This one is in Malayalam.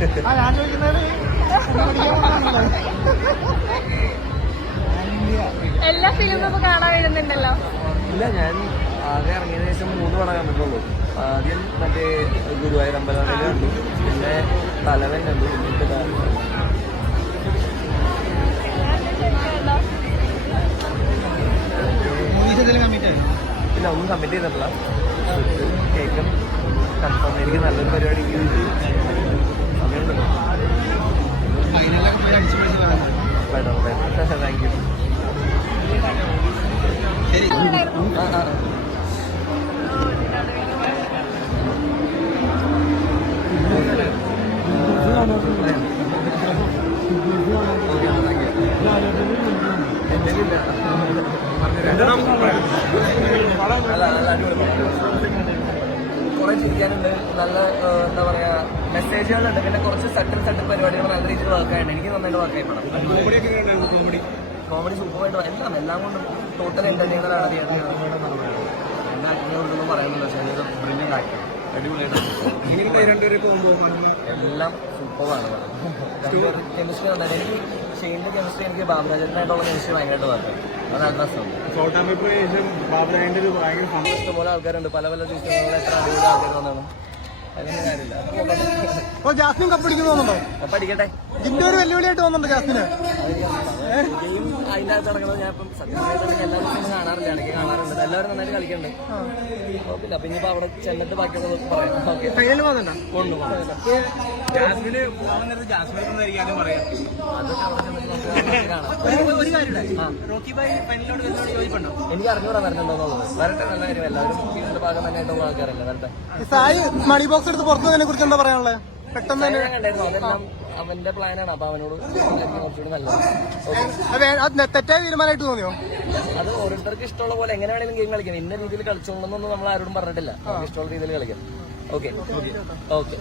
ഞാൻ ചോദിക്കുന്നത് എല്ലാ ഫിലിമും ഇപ്പൊ കാണാൻ വരുന്നുണ്ടല്ലോ. ഇല്ല, ഞാൻ ആകെ ഇറങ്ങിയതിനു ശേഷം 3 പടം കണ്ടിട്ടുള്ളൂ. ആദ്യം മറ്റേ ഗുരുവായൂർ അമ്പലനടയിൽ കണ്ടു, പിന്നെ തലവൻ കണ്ടു, എന്നിട്ട് ഇല്ല, ഒന്നും കമ്മിറ്റ് ചെയ്തിട്ടില്ല. കേൾക്കും കൺഫേം. എനിക്ക് നല്ലൊരു പരിപാടി സമയമുണ്ടല്ലോ. Thank you. കുറെ ചിരിക്കാനുണ്ട്, നല്ല എന്താ പറയാ മെസ്സേജുകളുണ്ട്, പിന്നെ കുറച്ച് സട്ടിൽ പരിപാടികൾ നല്ല രീതിയിൽ വർക്കായിട്ടുണ്ട്. എനിക്ക് നന്നായിട്ട് വർക്കായി പടം. കോമഡി സൂപ്പറായിട്ട് എല്ലാം കൊണ്ടും ടോട്ടൽ എന്റർടൈനർ ആണ്. എല്ലാ ആക്ടറിനോടൊന്നും പറയുന്നില്ല, പക്ഷേ അത് ബ്രില്യൻ്റ് ആക്ടർ, അടിപൊളിയായിട്ട് എല്ലാം സൂപ്പറാണ്. കെമിസ്ട്രി വന്നാൽ എനിക്ക് ഷെയിൻ്റെ കെമിസ്ട്രി, എനിക്ക് ബാബുരാജനായിട്ടുള്ള കെമിസ്ട്രി ഭയങ്കരമായിട്ട് വർക്കായി. അത് നല്ല രസമുണ്ട്. ഇഷ്ടംപോലെ ആൾക്കാരുണ്ട്, പല പല ദിവസങ്ങളിൽ എത്ര അടിപൊളി ആൾക്കാർ വന്നാണ്. അതിന്റെ കാര്യമില്ല. ജാസ്മിൻ കപ്പടിക്കുന്നുണ്ടോ? പഠിക്കട്ടെ. ഇതിന്റെ ഒരു വെല്ലുവിളിയായിട്ട് തോന്നുന്നുണ്ട് ജാസ്മിന്. ഗെയിം അതിൻ്റെ അകത്ത് നടക്കുന്നത് ഞാൻ ഇപ്പം സത്യമായിട്ട് എല്ലാ ദിവസവും കാണാറില്ല, ഇടയ്ക്ക് കാണാറുണ്ട്. എല്ലാവരും നന്നായിട്ട് കളിക്കണ്ടേ. കുഴപ്പമില്ല. പിന്നെ ഇപ്പൊ അവിടെ ചെന്നിട്ട് ബാക്കിയുള്ളത് പറയാം. ഓക്കെ, ഫൈനൽ പോകുന്നുണ്ടോ? കൊണ്ടുപോകാം. ജാസ്മിന് പോകുന്നത് ജാസ്മിനെ കൊണ്ടായിരിക്കും പറയാം. അതൊക്കെ അവിടെ ചെന്നിട്ട് കാണാം. ഒരു കാര്യം, റോക്കി ബൈ ഫൈനലിനോട് വെല്ലുവിളി യോജിപ്പുണ്ടോ? എനിക്ക് അറിഞ്ഞൂടാ വരുന്നുണ്ടോന്നുള്ളത്. വരട്ടെ, നല്ല കാര്യം. എല്ലാവരും ഇതിന്റെ ഭാഗം തന്നെയായിട്ടുള്ള ആൾക്കാരല്ലേ. വരട്ടെ. സായി മണി ബോക്സ് എടുത്ത് പുറത്തു തന്നെ കുറിച്ച് എന്താ പറയാനുള്ളത്? പെട്ടെന്ന് തന്നെ കണ്ടായിരുന്നു. അതെല്ലാം അവന്റെ പ്ലാനാണ്. അപ്പൊ അവനോട് കുറച്ചുകൂടി നല്ലത്. തെറ്റായ തീരുമാനമായിട്ട് തോന്നിയോ? അത് ഓരോരുത്തർക്ക് ഇഷ്ടമുള്ള പോലെ എങ്ങനെ വേണമെങ്കിലും ഗെയിം കളിക്കാം. ഇന്ന രീതിയിൽ കളിച്ചോളണമെന്നൊന്നും നമ്മൾ ആരോടും പറഞ്ഞിട്ടില്ല. ഇഷ്ടമുള്ള രീതിയിൽ കളിക്കാം. Okay okay.